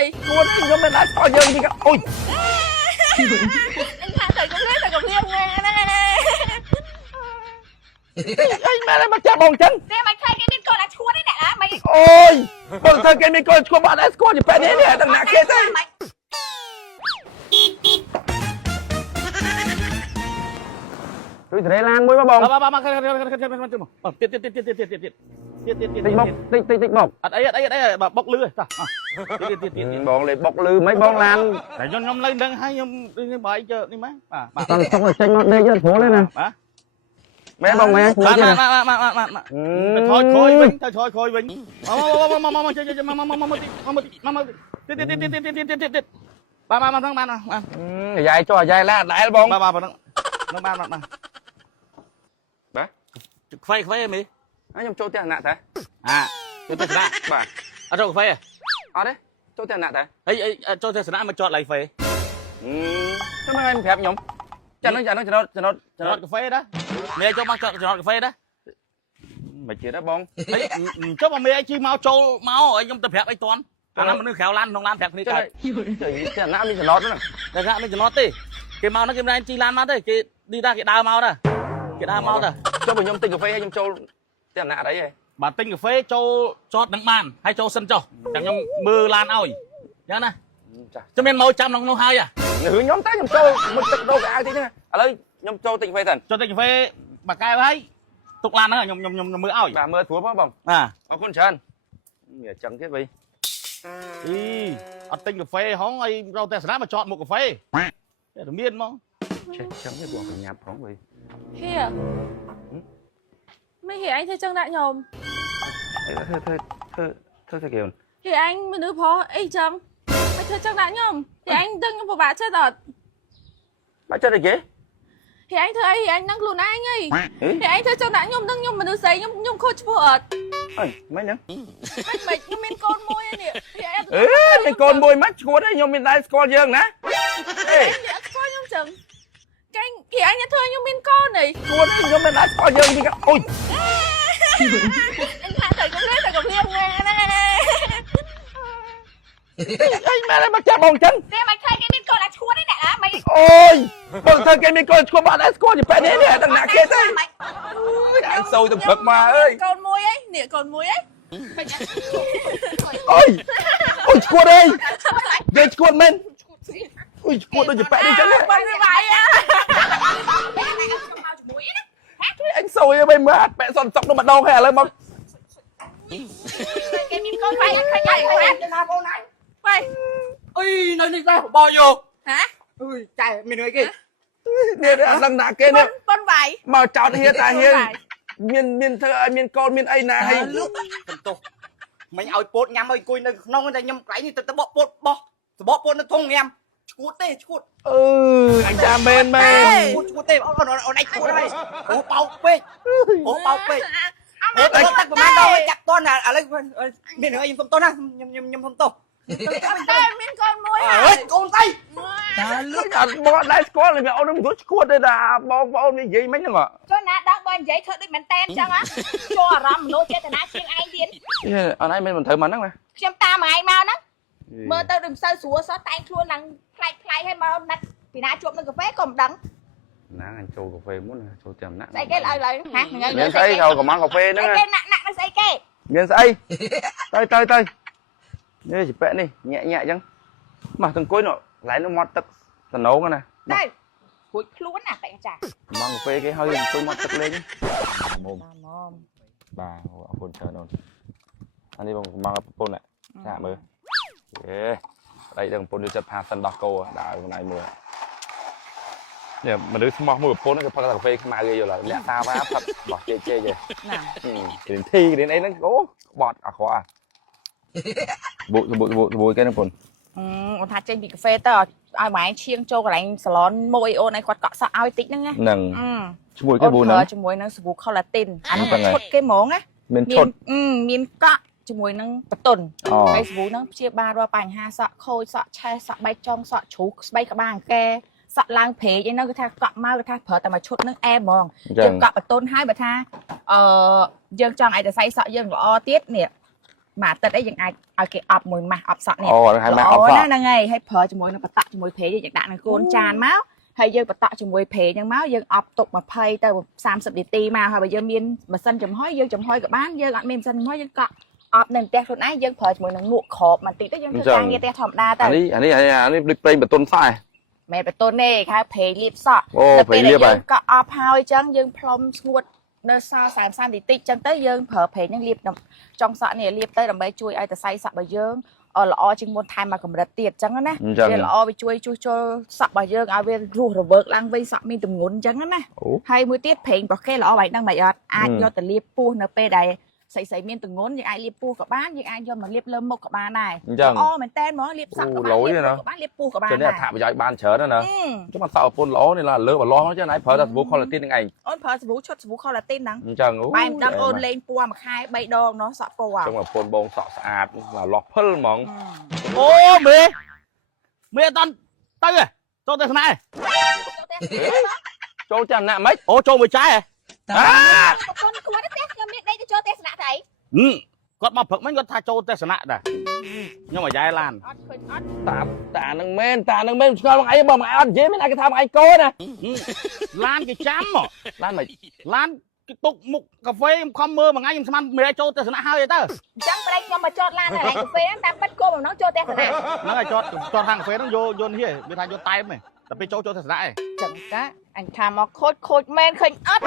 này ឈួតខ្ញុំមិនអាចស្គាល់យើងទីអូយ anh tha thầy cũng biết thầy cũng biết nghe nè អីមែនហើយមកចាប់បងចឹង thế mày khai cái bên con là chua đấy nè mày អូយបងធ្វើគេមានកូនឈួតបាត់ហើយស្គាល់ជាប៉ែនេះនេះដល់ណាគេទេ mày ជួយត្រេឡានមួយមកបង បាទបាទទៀតតិចមក អត់អីបាទបុកលឺទេតោះទៀត បងលេបុកលឺមិនបងឡាន តែខ្ញុំនៅនឹងហើយខ្ញុំបើអីជើនេះម៉េចបាទ តោះសុកចេញមកដេកទៅព្រោះទេណា បាទ មែនបងមែន បាទទៅថយខយវិញទៅថយខយវិញមកជួយមកទៀតបាទមកហ្នឹងបាន យាយចុះយាយឡាដែលបង បាទហ្នឹងបានបាទខ្វៃមី ខ្ញុំចូលផ្ទះណាក់តា ទៅទស្សនៈ បាទ អត់ចូលខ្វៃ អត់ទេចូលផ្ទះណាក់តា អីចូលទស្សនៈមកចតឡៃខ្វៃ ខ្ញុំមិនប្រាប់ខ្ញុំចាស់នឹងចំណត កាហ្វេដែរមេចូលមកចតកាហ្វេដែរ មិនជឿទេបង អីចុះមកមេអីជិះមកចូលមកឲ្យខ្ញុំទៅប្រាប់អីតាន់អាហ្នឹងមនុស្សក្រៅឡានក្នុងឡានប្រាប់គ្នាកើត ផ្ទះណាក់មានចំណតហ្នឹង តែថាមានចំណត់ទេគេមកហ្នឹងគេមិនជិះឡានមកទេគេឌីតាគេដើរមកដែរគេដើរមកដែរ ចុះបើខ្ញុំទិញកាហ្វេឲ្យខ្ញុំចូលផ្ទះណាក់អីហ៎ បាទទិញកាហ្វេចូលចតនឹងបានហើយចូលសិនចុះចាំខ្ញុំមើលឡានឲ្យចឹងណា ចាស់ ចាំមានមកចាំក្នុងនោះហើយ ខ្ញុំតែខ្ញុំចូលមុខទឹកដោកអាវតិចហ្នឹងឥឡូវខ្ញុំចូលទិញកាហ្វេទៅ ចូលទិញកាហ្វេបាកែវហើយទុកឡានហ្នឹងខ្ញុំមើលឲ្យ បាទមើលស្រួលបង អ អរគុណច្រើនវាចឹងទៀតវិញ ីអត់ទិញកាហ្វេហងឲ្យរកទស្សនៈមកចតមុខកាហ្វេតែមានមក ចេះចឹងទេបងប្រញាប់ផងវិញ Kìa Mày hiểu anh thấy chân đại nhồm ធ្វើគេ Thì anh mới đứa phó ấy chấm Mày thấy chân đại nhồm Thì anh đừng một bà chết rồi បាច់ចិត្តអីគេ Thì anh thấy thì anh đang lùn anh ấy Thì anh thấy chân đại nhồm đừng nhồm mà đứa giấy nhồm khô chú ợt អើយមិនហ្នឹង Mày nhồm bên con môi anh nè Thì anh មានកូនមួយមិនឈួតទេខ្ញុំមានដែរស្គាល់យើងណា Anh đã coi nhồm chừng Thì anh đã thôi nhồm bên con này ឈួតទេខ្ញុំមានដែរស្គាល់យើងទីអូយ Anh tha thầy cũng biết thầy cũng biết nghe nè អីមែនហើយមកចាប់បងចឹង Thế mày khai cái bên con là chua đấy nè mày អូយបងធ្វើគេមានកូនឈួតបាត់ហើយស្គាល់ជាប៉ែនេះនេះដល់ណាគេទេ Mày អានសូវទៅព្រឹកមកអើយ Con môi ấy nè con môi ấy អូយអូយឈួតអីគេឈួតមែនអូយឈួតដូចជាប៉ែនេះចឹង Con như vậy á អញសូវឲ្យមើលអត់ប៉ែសន្សុកនោះម្ដងហើយឥឡូវមក Cái mình con phải khai chạy phải nào cô này Vậy អីនៅនេះដែរបោយក Hả អើយចែមានអីគេ នេះអត់ដឹងណាគេនេះ Con vậy មកចោតហៀតាហៀមានធ្វើឲ្យមានកូនមានអីណាហើយ បន្ទោសមិញឲ្យពោតញ៉ាំឲ្យអង្គុយនៅក្នុងតែខ្ញុំកន្លែងនេះទៅបកពោតបោះសបកពោតនៅធុងញ៉ាំឈួតទេឈួត អញចាំមែន ឈួតទេអូនឯងឈួតហើយអូបោកពេកអូបោកពេកអូទឹកប្រហែលដល់ចាក់តន់ឥឡូវមានរឿងអីខ្ញុំសុំទោសណាខ្ញុំសុំទោស Đây mình con môi អើយកូនតៃ តាលឹកអត់បងអត់ដែរស្គាល់เลยអូននឹងមិនឈួតទេតាបងប្អូននិយាយមិញហ្នឹង Cho nè đó bên giấy thôi đi mình tên chăng á Cho rầm nô chết nè chiên ai điên អត់ឯងមិនត្រូវមកហ្នឹងណា Xem ta mà ai mau nắng Mơ tao đừng sơ súa xóa tay luôn nắng Play hay mà nắng Vì nãy chuột nâng cà phê còn đắng ណាអញចូលកាហ្វេមុនចូលតាមណា Xây cái lời hả មានស្អីចូលកំងកាហ្វេហ្នឹង Xây cái nặng nặng nó xây cái មានស្អីទៅនេះជាប៉ែនេះញាក់អញ្ចឹងមកទាំងអង្គុយនោះកន្លែងនោះមាត់ទឹកសណូងណា Đây Hụi luôn nè tại chả កំងកាហ្វេគេឲ្យអង្គុយមាត់ទឹកលេងមុំ Mồm បាទអរគុណច្រើនអូនអានេះបងកំងប្រពន្ធចាមើលអេដៃដឹងប្រពន្ធយកចិត្តផាសិនដោះគោដើរខ្លួនឯងមើលនេះមនុស្សស្មោះមួយប្រពន្ធគេផឹកកាហ្វេខ្មៅគេយកឡើយលាក់តាវ៉ាផឹកបោះជេជេ Nào រៀនធីរៀនអីហ្នឹងអូបត់អាក្រក់បុយគេនឹងប្រពន្ធ Ôn thạch trên bị cà phê tao ai mà anh chiêng cho cái lạnh salon môi ô này quạt cọ sợ ai tích nữa nghe ហ្នឹង ជាមួយគេបួនហ្នឹង ជាមួយនឹងសាប៊ូ collagen អានេះ ហ្នឹង ឈុតគេហ្មងណា មានឈុត មានកក់ជាមួយនឹងបតុនហើយសាប៊ូហ្នឹងព្យាបាលរាល់បញ្ហាសក់ខូចសក់ឆេះសក់បែកចុងសក់ជ្រូកស្បែកក្បាលអង្គែសក់ឡើងព្រែកអីហ្នឹងគឺថាកក់មកគឺថាប្រើតែមួយឈុតហ្នឹងអែហ្មងយើងកក់បតុនហើយបើថាយើងចង់ឲ្យតែសៃសក់យើងល្អទៀតនេះ mà tết ấyยังไงเอาเกออบมวยมาออบสอดเนี่ย អូហើយមកអបសក់ นั่นไงให้เพอจมวยនឹងបតជាមួយเพយ៉ាងដាក់នឹងកូនចានមកហើយយើងបតជាមួយเพយ៉ាងមកយើងអប់ទុក20ទៅ30នាទីមកហើយបើយើងមានម៉ាស៊ីនចំហុយយើងចំហុយក៏បានយើងអត់មានម៉ាស៊ីនចំហុយយើងក៏អប់នៅផ្ទះខ្លួនឯងយើងប្រើជាមួយនឹងលក់ក្របបន្តិចទៅយើងធ្វើការងារផ្ទះធម្មតាទៅ អានេះដូចប្រេងបតុនសោះ មែនបតូនទេគេហៅព្រៃលៀបសក់ អូព្រៃលៀបហើយ ក៏អប់ហើយអញ្ចឹងយើងផ្លុំស្ងួតនៅសល់30 នាទីអញ្ចឹងទៅយើងប្រើព្រៃហ្នឹងលៀបចុងសក់នេះលៀបទៅដើម្បីជួយឲ្យសរសៃសក់របស់យើងល្អជាងមុនថែមមកកម្រិតទៀតអញ្ចឹងណាវាល្អវាជួយជួសជុលសក់របស់យើងឲ្យវារស់រវើកឡើងវិញសក់មានទម្ងន់អញ្ចឹងណាហើយមួយទៀតព្រេងប្រគេល្អបែបហ្នឹងមិនអត់អាចយកទៅលាបពោះនៅពេលដែលស្អីមានទម្ងន់យើងអាចលាបពោះក៏បានយើងអាចយកមកលាបលើមុខក៏បានដែរល្អមែនតើហ្មងលាបសក់ក៏បានលាបពោះក៏បាន ចឹងនេះអត្ថប្រយោជន៍បានច្រើនណាស់ចឹងមកសក់ប្រពន្ធល្អនេះលើបលោះចឹងណៃប្រើតែសាប៊ូខូឡាទីនហ្នឹងឯង អូនប្រើសាប៊ូឈុតសាប៊ូខូឡាទីនហ្នឹង អញ្ចឹង បែបដល់អូនលេងពណ៌មួយខែ3ដងណោះសក់ពណ៌ ចឹងប្រពន្ធបងសក់ស្អាតលោះភិលហ្មង អូមេអត់ទៅចូលទស្សនា ចូលចាំណាម៉េច អូចូលមួយចែ ប្រពន្ធគាត់ទេខ្ញុំមានដេកទៅចូលទេសនាទៅអី គាត់មកព្រឹកមិញគាត់ថាចូលទស្សនៈដែរខ្ញុំអាយ៉ែឡាន អត់ឃើញអត់ តានឹងមែនឆ្ងល់មកអីបើមកអត់និយាយមានអាចថាមកឯងកូនណា ឡានគេចាំមក ឡានមិន ឡានគេទុកមុខកាហ្វេខ្ញុំខំមើលមួយថ្ងៃខ្ញុំស្មានមេចូលទស្សនៈហើយទៅ អញ្ចឹងប្រែកខ្ញុំមកចតឡាននៅកន្លែងកាហ្វេហ្នឹងតាមពិតគោលបំណងចូលទេសនា ហ្នឹងហើយចតខាងកាហ្វេហ្នឹងយកនេះវាថាយកតែមទេតែពេលចូលទស្សនៈឯង ចឹងតាអញថាមកខូចមែនឃើញអត់